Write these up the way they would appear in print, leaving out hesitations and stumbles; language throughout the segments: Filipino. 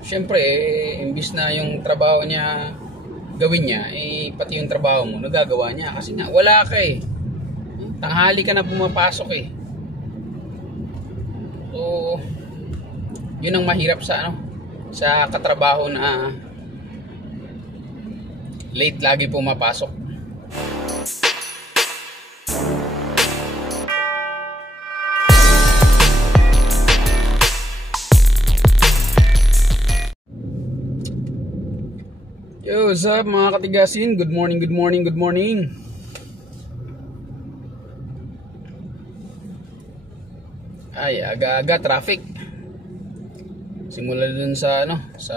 Siyempre, imbis na yung trabaho niya gawin niya, pati yung trabaho mo nagagawa niya kasi nga wala ka eh. Tanghali ka na pumapasok eh. So, yun ang mahirap sa sa katrabaho na late lagi pumapasok. Yo, what's up mga katigasin? Good morning, good morning, good morning. Ay, aga-aga traffic. Simula dun sa sa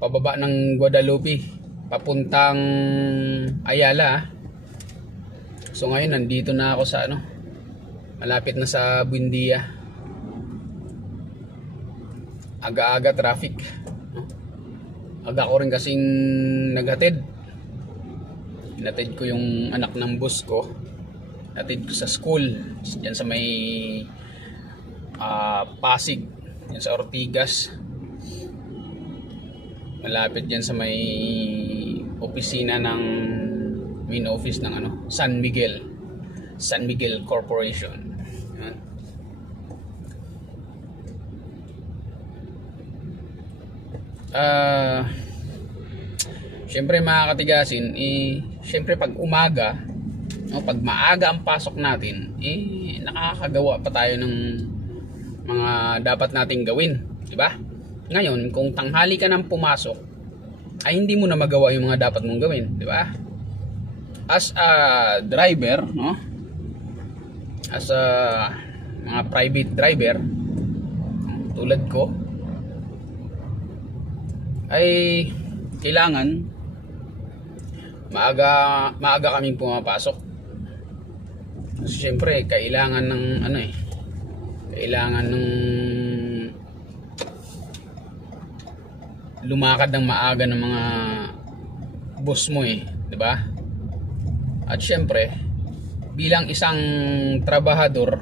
pababa ng Guadalupe papuntang Ayala. So ngayon nandito na ako sa malapit na sa Buendia. Aga-aga traffic. Aga ko rin kasing naghatid. Hinatid ko yung anak ng boss ko. Hinatid ko sa school. Diyan sa may Pasig. Diyan sa Ortigas. Malapit diyan sa may opisina ng main office ng San Miguel Corporation. Yan. Siyempre mga katigasin, siyempre pag umaga, pag maaga ang pasok natin, nakakagawa pa tayo ng mga dapat nating gawin, di ba? Ngayon, kung tanghali ka nang pumasok, ay hindi mo na magawa yung mga dapat mong gawin, di ba? As a driver, as a mga private driver tulad ko, ay kailangan maaga kaming pumapasok. Kasi syempre kailangan ng kailangan ng lumakad ng maaga ng mga boss mo di ba? At syempre bilang isang trabahador,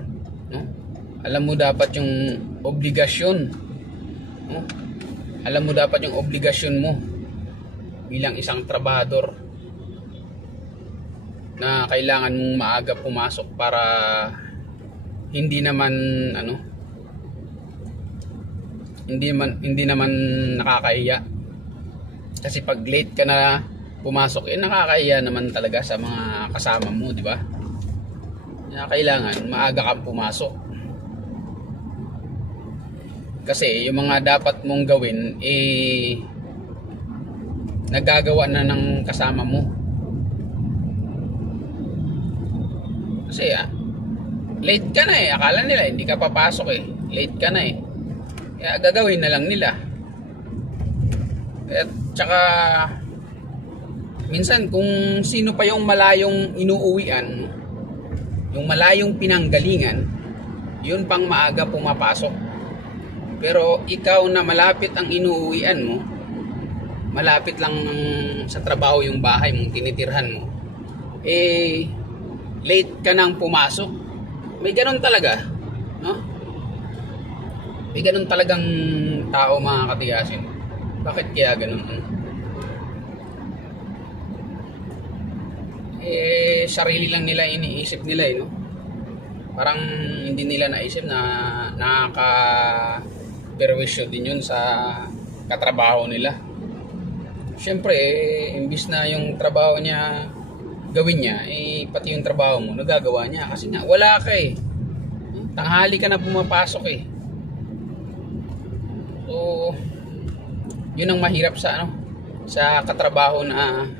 alam mo dapat yung obligasyon, alam mo dapat yung obligasyon mo bilang isang trabahador na kailangan mong maaga pumasok para hindi naman hindi naman nakakahiya. Kasi pag late ka na pumasok, nakakahiya naman talaga sa mga kasama mo, di ba? Kaya kailangan maaga kang pumasok. Kasi yung mga dapat mong gawin nagagawa na ng kasama mo. Kasi late ka na akala nila hindi ka papasok late ka na kaya gagawin na lang nila. At saka minsan kung sino pa yung malayong inuuwian, yung malayong pinanggalingan, yun pang maaga pumapasok. Pero ikaw na malapit ang inuuwian mo, malapit lang sa trabaho yung bahay mong tinitirhan mo, late ka nang pumasok. May ganun talaga, may ganun talagang tao mga katigasin. Bakit kaya ganun? Sarili lang nila iniisip nila Parang hindi nila naisip na perwisyo din yun sa katrabaho nila. Siyempre, imbis na yung trabaho niya gawin niya, pati yung trabaho mo nagagawa niya kasi nga wala ka Tanghali ka na pumapasok So, yun ang mahirap sa sa katrabaho na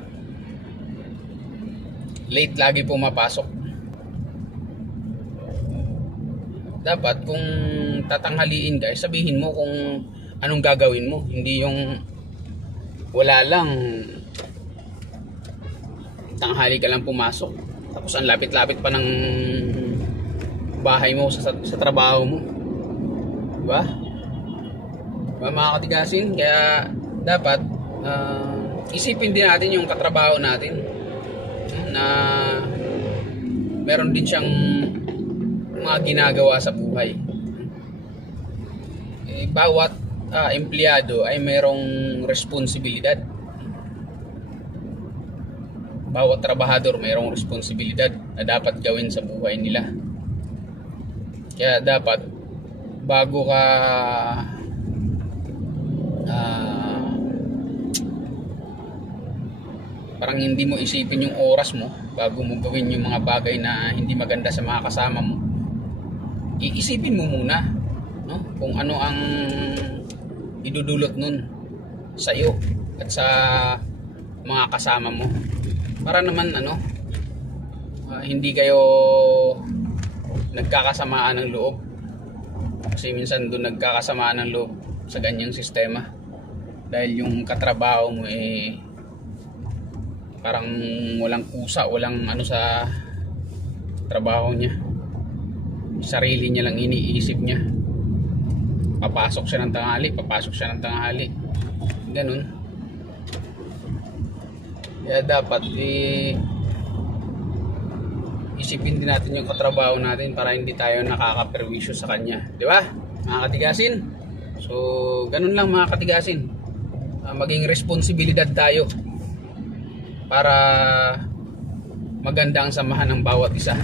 late lagi pumapasok. Dapat kung tatanghaliin ka, sabihin mo kung anong gagawin mo. Hindi yung wala lang, tanghali ka lang pumasok, tapos ang lapit-lapit pa ng bahay mo sa trabaho mo, diba? Mga katigasin, kaya dapat isipin din natin yung katrabaho natin na meron din siyang mga ginagawa sa buhay. bawat empleyado ay mayroong responsibilidad. Bawat trabahador mayroong responsibilidad na dapat gawin sa buhay nila. Kaya dapat bago ka parang hindi mo isipin yung oras mo bago mo gawin yung mga bagay na hindi maganda sa mga kasama mo, iisipin mo muna, no? Kung ano ang idudulot nun sa iyo at sa mga kasama mo, para naman hindi kayo nagkakasamaan ng loob. Kasi minsan doon nagkakasamaan ng loob sa ganyang sistema dahil yung katrabaho mo parang walang kusa, walang sa trabaho niya. Sarili niya lang iniisip niya. Papasok siya ng tanghali, ganun. Kaya dapat isipin din natin yung katrabaho natin para hindi tayo nakakaperwisyo sa kanya, di ba mga katigasin? So ganun lang mga katigasin, maging responsibilidad tayo para maganda ang samahan ng bawat isa.